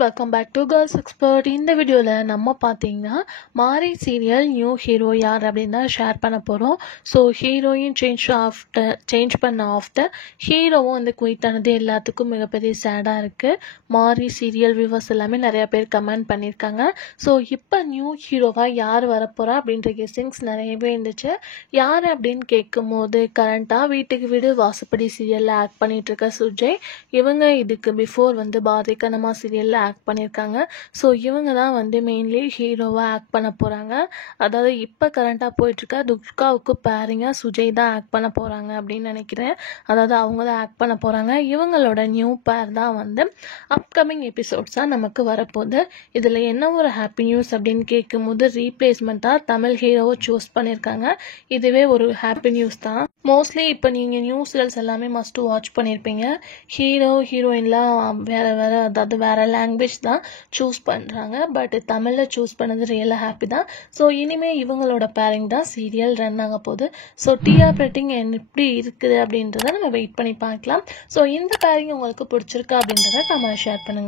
Welcome back to girls expert. இந்த வீடியோவில் நம்ம பார்த்தீங்கன்னா மாரி சீரியல் நியூ ஹீரோ யார் அப்படின்னு தான் ஷேர் பண்ண போகிறோம். ஸோ ஹீரோயின் சேஞ்ச் பண்ண ஆஃப்டர் ஹீரோவும் வந்து குயிட் ஆனது எல்லாத்துக்கும் மிகப்பெரிய சேடாக இருக்குது. மாரி சீரியல் வியூவர்ஸ் எல்லாமே நிறையா பேர் கமெண்ட் பண்ணியிருக்காங்க. ஸோ இப்போ நியூ ஹீரோவாக யார் வரப்போகிறா அப்படின்ற கெஸ்ஸிங்ஸ் நிறையவே இருந்துச்சு. யார் அப்படின்னு கேட்கும்போது கரண்ட்டாக வீட்டுக்கு வீடு வாசப்படி சீரியலில் ஆக்ட் பண்ணிகிட்ருக்க சுஜய், இவங்க இதுக்கு பிஃபோர் வந்து பாரதி கண்ணம்மா சீரியலில் ஆக்ட் பண்ணியிருக்காங்க. ஸோ இவங்க தான் வந்து மெயின்லி ஹீரோவாக ஆக்ட் பண்ண போகிறாங்க. அதாவது இப்போ கரண்ட்டாக போயிட்டுருக்க துர்காவுக்கு பேரிங்காக சுஜய் தான் ஆக்ட் பண்ண போகிறாங்க அப்படின்னு நினைக்கிறேன். அதாவது அவங்க தான் ஆக்ட் பண்ண போகிறாங்க. இவங்களோட நியூ பேர் தான் வந்து அப்கமிங் எபிசோட்ஸாக நமக்கு வரப்போகுது. இதில் என்ன ஒரு ஹாப்பி நியூஸ் அப்படின்னு கேட்கும்போது ரீப்ளேஸ்மெண்ட்டாக தமிழ் ஹீரோவை சூஸ் பண்ணியிருக்காங்க. இதுவே ஒரு ஹாப்பி நியூஸ் தான். மோஸ்ட்லி இப்போ நீங்கள் நியூ சீரியல்ஸ் எல்லாமே மஸ்ட் வாட்ச் பண்ணியிருப்பீங்க. ஹீரோ ஹீரோயின்லாம் அதாவது வேறு லாங்குவேஜ் தான் சூஸ் பண்ணுறாங்க. பட் தமிழில் சூஸ் பண்ணது ரியலாக ஹாப்பி தான். ஸோ இனிமேல் இவங்களோட பேரிங் தான் சீரியல் ரன் ஆக போகுது. ஸோ டிஆர் ரேட்டிங் எப்படி இருக்குது அப்படின்றத நம்ம வெயிட் பண்ணி பார்க்கலாம். ஸோ இந்த பேரிங் உங்களுக்கு பிடிச்சிருக்கா அப்படின்றத நம்ம ஷேர் பண்ணுங்கள்.